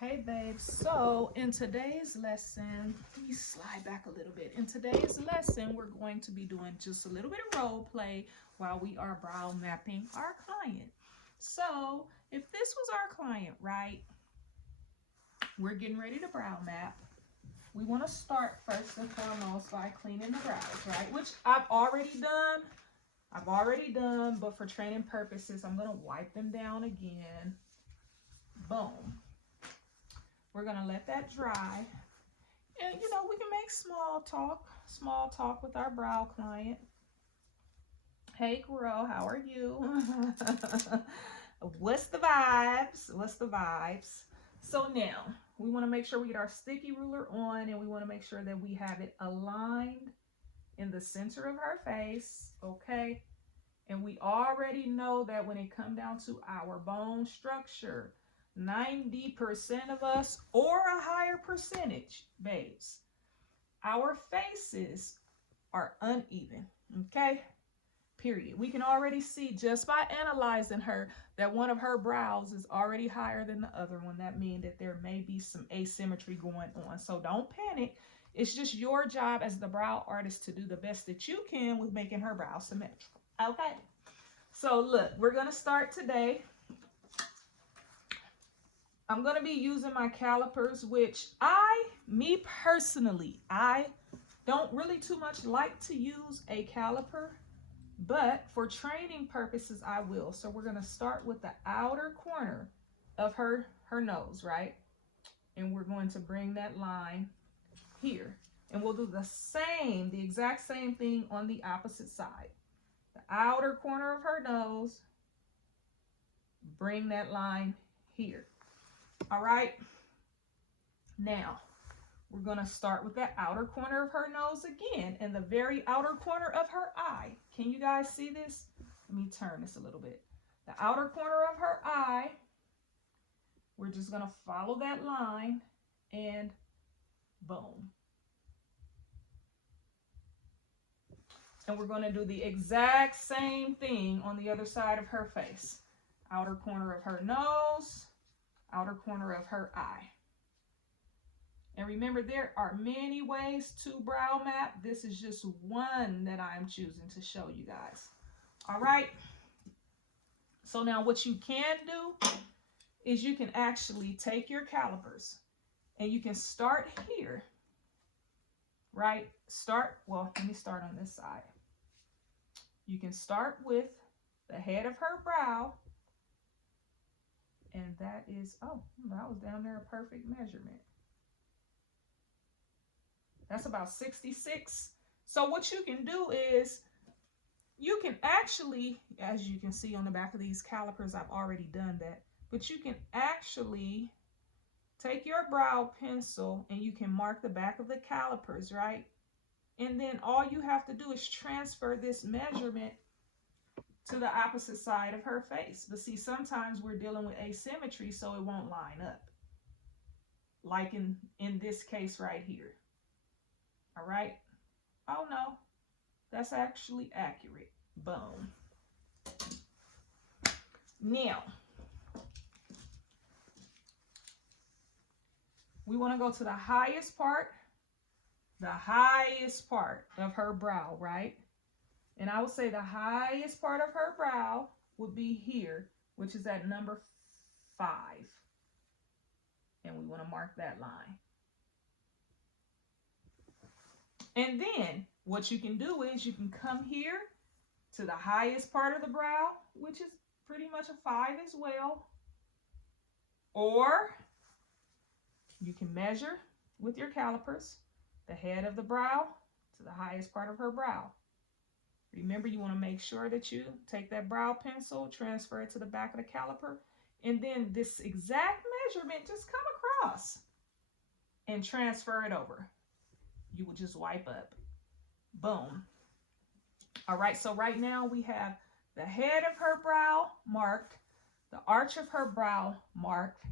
Hey babes, so in today's lesson, let me slide back a little bit. In today's lesson, we're going to be doing just a little bit of role play while we are brow mapping our client. So if this was our client, right, we're getting ready to brow map. We want to start first and foremost by cleaning the brows, right, which I've already done, but for training purposes, I'm going to wipe them down again. Boom. We're going to let that dry. And, we can make small talk with our brow client. Hey, girl, how are you? What's the vibes? So now, we want to make sure we get our sticky ruler on, and we want to make sure that we have it aligned in the center of her face, okay? And we already know that when it comes down to our bone structure, 90% of us, or a higher percentage, babes, our faces are uneven, okay? Period. We can already see just by analyzing her that one of her brows is already higher than the other one. That means that there may be some asymmetry going on. So don't panic. It's just your job as the brow artist to do the best that you can with making her brow symmetrical. Okay? So look, we're going to start today. I'm going to be using my calipers, which me personally, I don't really too much like to use a caliper, but for training purposes, I will. So we're going to start with the outer corner of her nose, right? And we're going to bring that line here. And we'll do the exact same thing on the opposite side. The outer corner of her nose, bring that line here. All right. Now, we're going to start with the outer corner of her nose again, and the very outer corner of her eye. Can you guys see this? Let me turn this a little bit. The outer corner of her eye, we're just going to follow that line, and boom. And we're going to do the exact same thing on the other side of her face. Outer corner of her nose, outer corner of her eye. And remember, there are many ways to brow map. This is just one that I'm choosing to show you guys. All right. So now what you can do is you can actually take your calipers and you can start here, right? Let me start on this side. You can start with the head of her brow. And that was down there a perfect measurement. That's about 66. So what you can do is you can actually, as you can see on the back of these calipers, I've already done that, but you can actually take your brow pencil and you can mark the back of the calipers, right? And then all you have to do is transfer this measurement to the opposite side of her face. But see, sometimes we're dealing with asymmetry, so it won't line up. Like in this case right here. All right. Oh no, that's actually accurate. Boom. Now, we want to go to the highest part of her brow, right? And I would say the highest part of her brow would be here, which is at number 5. And we want to mark that line. And then what you can do is you can come here to the highest part of the brow, which is pretty much a 5 as well. Or you can measure with your calipers the head of the brow to the highest part of her brow. Remember, you want to make sure that you take that brow pencil, transfer it to the back of the caliper, and then this exact measurement just come across and transfer it over. You will just wipe up. Boom. All right, so right now we have the head of her brow marked, the arch of her brow marked,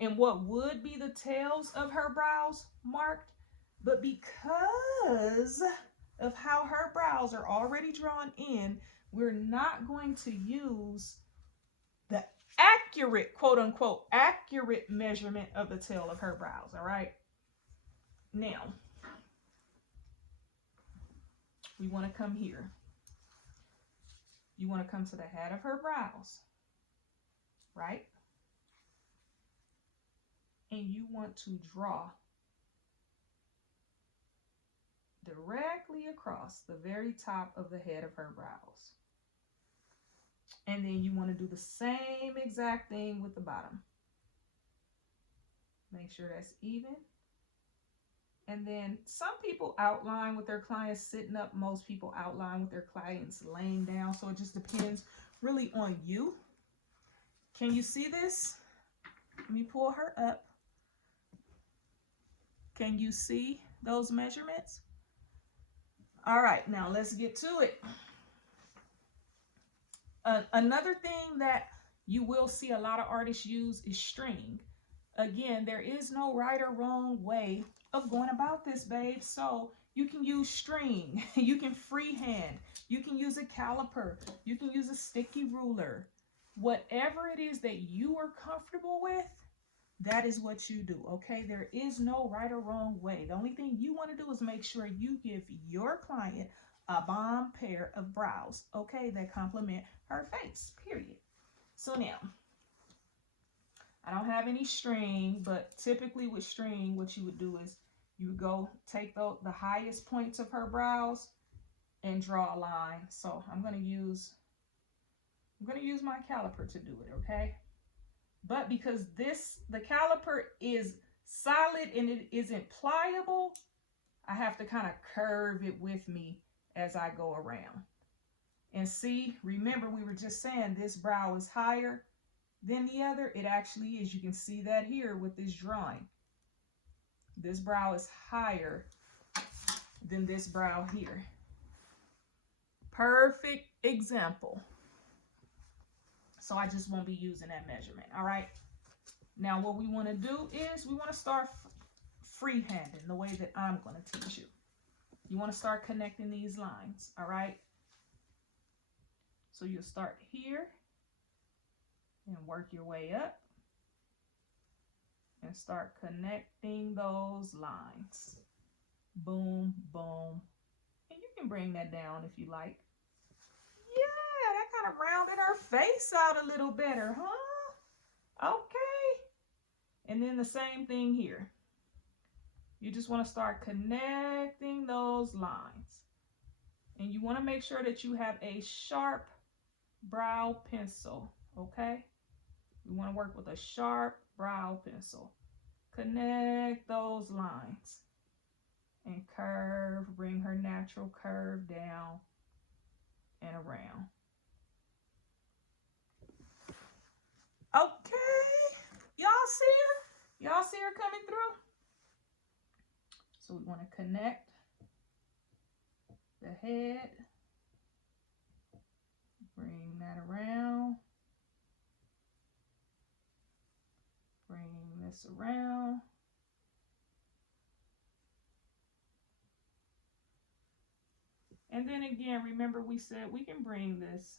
and what would be the tails of her brows marked. But because of how her brows are already drawn in, we're not going to use the accurate, quote unquote, accurate measurement of the tail of her brows. All right. Now, we want to come here. You want to come to the head of her brows, right? And you want to draw directly across the very top of the head of her brows. And then you want to do the same exact thing with the bottom. Make sure that's even. And then some people outline with their clients sitting up. Most people outline with their clients laying down. So it just depends really on you. Can you see this? Let me pull her up. Can you see those measurements? All right, now let's get to it. Another thing that you will see a lot of artists use is string. Again, there is no right or wrong way of going about this, babe. So you can use string, you can freehand, you can use a caliper, you can use a sticky ruler. Whatever it is that you are comfortable with, that is what you do, okay? There is no right or wrong way. The only thing you want to do is make sure you give your client a bomb pair of brows, okay, that complement her face, period. So now, I don't have any string, but typically with string, what you would do is you would go take the highest points of her brows and draw a line. So I'm gonna use my caliper to do it, okay? But because the caliper is solid and it isn't pliable, I have to kind of curve it with me as I go around. And see, remember we were just saying this brow is higher than the other. It actually is. You can see that here with this drawing. This brow is higher than this brow here. Perfect example. So I just won't be using that measurement, all right? Now what we want to do is we want to start freehanding the way that I'm going to teach you. You want to start connecting these lines, all right? So you'll start here and work your way up and start connecting those lines. Boom, boom. And you can bring that down if you like. Yeah, that kind of rounded her face out a little better, huh? Okay. And then the same thing here. You just want to start connecting those lines. And you want to make sure that you have a sharp brow pencil, okay? We want to work with a sharp brow pencil. Connect those lines and curve, bring her natural curve down and around. Okay, y'all see her? Y'all see her coming through? So we want to connect the head, bring that around, bring this around. And then again, remember we said we can bring this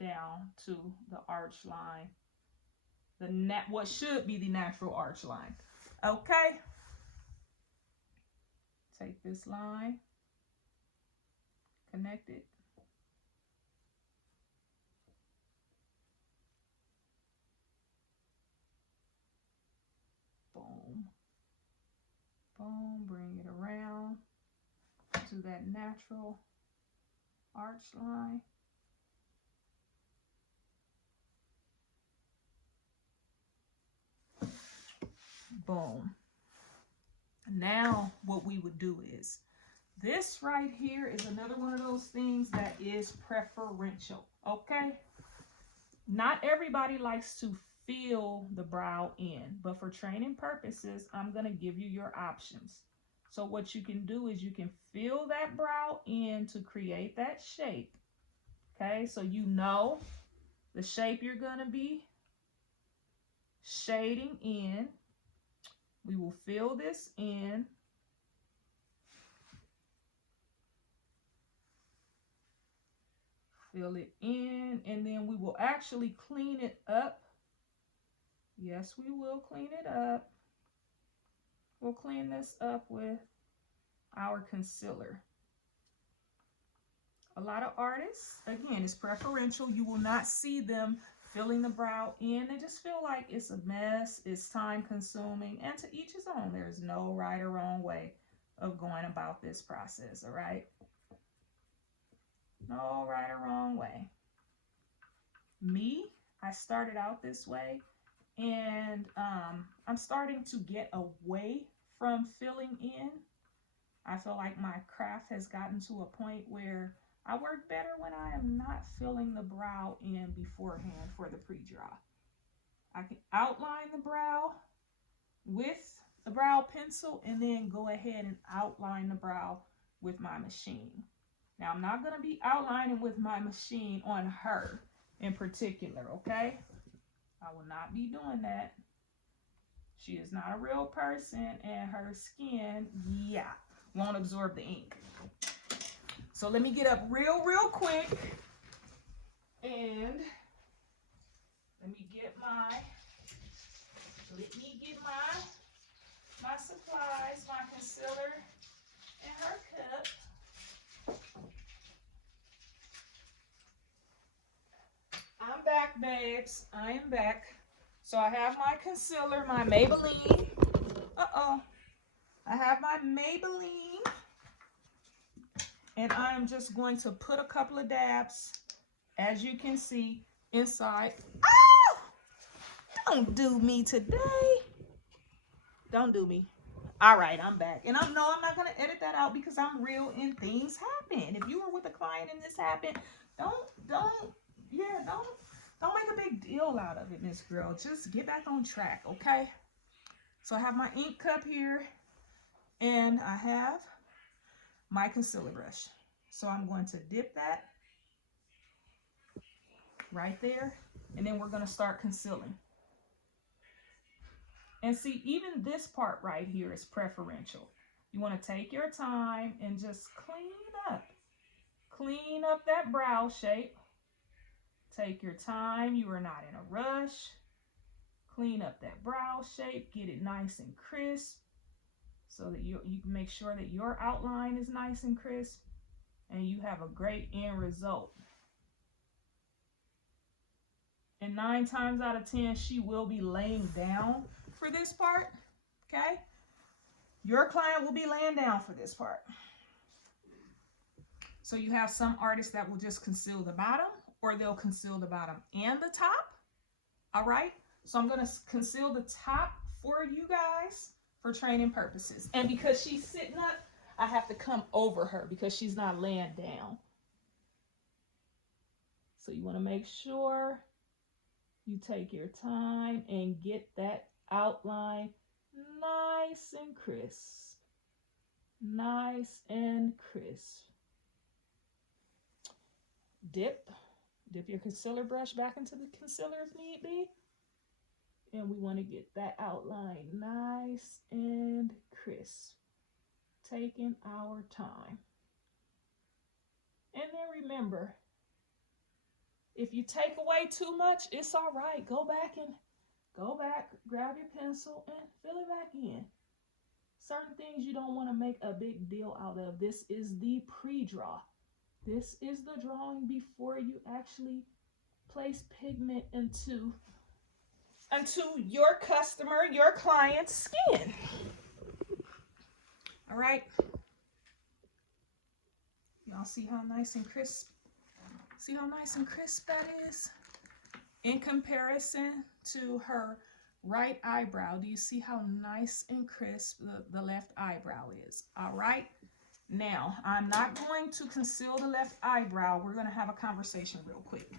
down to the arch line, what should be the natural arch line. Okay. Take this line, connect it. Boom. Boom, bring it around to that natural arch line. Boom. Now what we would do is, this right here is another one of those things that is preferential, okay? Not everybody likes to fill the brow in, but for training purposes, I'm going to give you your options. So what you can do is you can fill that brow in to create that shape, okay? So you know the shape you're going to be shading in. We will fill this in. Fill it in, and then we will actually clean it up. Yes, we will clean it up. We'll clean this up with our concealer. A lot of artists, again, it's preferential. You will not see them filling the brow in. They just feel like it's a mess, it's time consuming, and to each his own. There's no right or wrong way of going about this process, all right? No right or wrong way. Me, I started out this way, and I'm starting to get away from filling in. I feel like my craft has gotten to a point where I work better when I am not filling the brow in beforehand for the pre-draw. I can outline the brow with the brow pencil and then go ahead and outline the brow with my machine. Now, I'm not going to be outlining with my machine on her in particular, okay? I will not be doing that. She is not a real person, and her skin, yeah, won't absorb the ink. So let me get up real quick, and let me get my supplies, my concealer, and her cup. I'm back, babes. I am back. So I have my concealer, my Maybelline. I have my Maybelline. And I'm just going to put a couple of dabs, as you can see, inside. Oh! Don't do me today. Don't do me. All right, I'm back. And I'm not going to edit that out because I'm real and things happen. If you were with a client and this happened, don't make a big deal out of it, Miss Girl. Just get back on track, okay? So I have my ink cup here, and I have my concealer brush. So I'm going to dip that right there, and then we're going to start concealing. And see, even this part right here is preferential. You want to take your time and just clean up that brow shape. Take your time. You are not in a rush. Clean up that brow shape. Get it nice and crisp so that you can make sure that your outline is nice and crisp and you have a great end result. And 9 times out of 10, she will be laying down for this part, okay? Your client will be laying down for this part. So you have some artists that will just conceal the bottom, or they'll conceal the bottom and the top, all right? So I'm gonna conceal the top for you guys for training purposes. And because she's sitting up, I have to come over her because she's not laying down. So you wanna make sure you take your time and get that outline nice and crisp. Nice and crisp. Dip your concealer brush back into the concealer if need be. And we want to get that outline nice and crisp. Taking our time. And then remember, if you take away too much, it's all right. Go back, grab your pencil and fill it back in. Certain things you don't want to make a big deal out of. This is the pre-draw. This is the drawing before you actually place pigment into your customer, your client's skin. All right. Y'all see how nice and crisp? See how nice and crisp that is? In comparison to her right eyebrow, do you see how nice and crisp the left eyebrow is? All right. Now, I'm not going to conceal the left eyebrow. We're going to have a conversation real quick.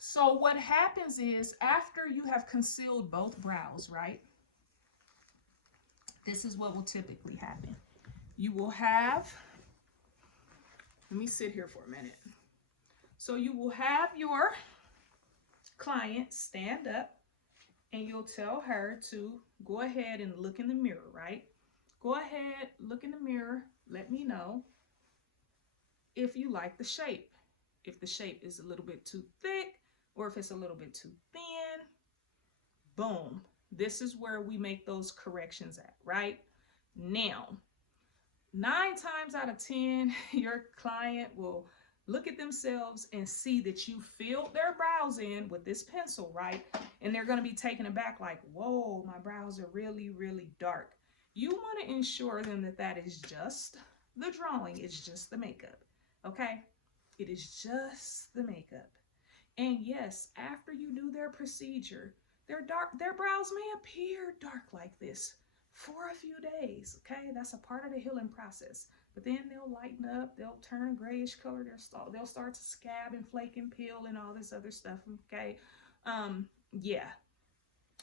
So what happens is after you have concealed both brows, right? This is what will typically happen. You will have, let me sit here for a minute. So you will have your client stand up and you'll tell her to go ahead and look in the mirror, right? Go ahead, look in the mirror. Let me know if you like the shape. if the shape is a little bit too thick or if it's a little bit too thin. Boom. This is where we make those corrections at, right? Now, 9 times out of 10, your client will look at themselves and see that you filled their brows in with this pencil, right? And they're going to be taken aback like, whoa, my brows are really, really dark. You want to ensure them that that is just the drawing. It's just the makeup, okay? It is just the makeup. And yes, after you do their procedure, their brows may appear dark like this for a few days, okay? That's a part of the healing process. But then they'll lighten up, they'll turn a grayish color, they'll start to scab and flake and peel and all this other stuff, okay? Yeah.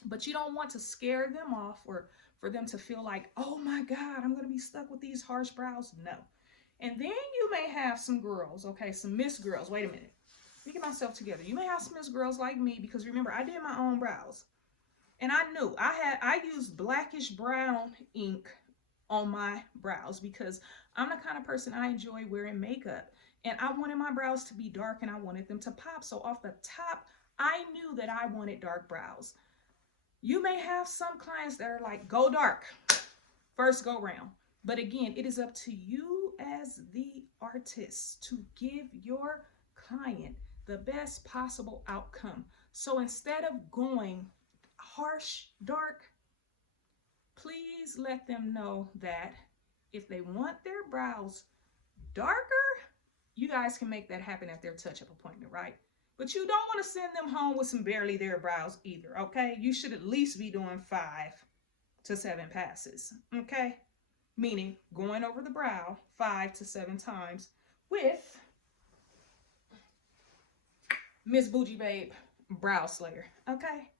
But you don't want to scare them off or for them to feel like, oh my God, I'm gonna be stuck with these harsh brows. No. And then you may have some girls, okay, some Miss girls. Wait a minute. Let me get myself together. You may have some Miss girls like me because remember, I did my own brows. And I knew I used blackish brown ink on my brows because I'm the kind of person, I enjoy wearing makeup and I wanted my brows to be dark and I wanted them to pop. So off the top, I knew that I wanted dark brows. You may have some clients that are like, go dark, first go round. But again, it is up to you as the artist to give your client the best possible outcome. So instead of going harsh, dark, please let them know that if they want their brows darker, you guys can make that happen at their touch-up appointment, right? But you don't want to send them home with some barely there brows either, okay? You should at least be doing 5 to 7 passes, okay? Meaning going over the brow 5 to 7 times with Miss Bougie Babe Brow Slayer, okay?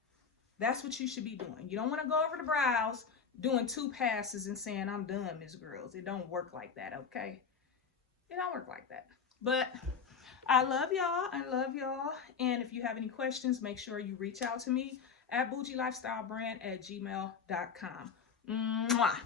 That's what you should be doing. You don't want to go over the brows doing 2 passes and saying, I'm done, Miss Girls. It don't work like that, okay? It don't work like that. But I love y'all. I love y'all. And if you have any questions, make sure you reach out to me at bougielifestylebrand@gmail.com. Mwah.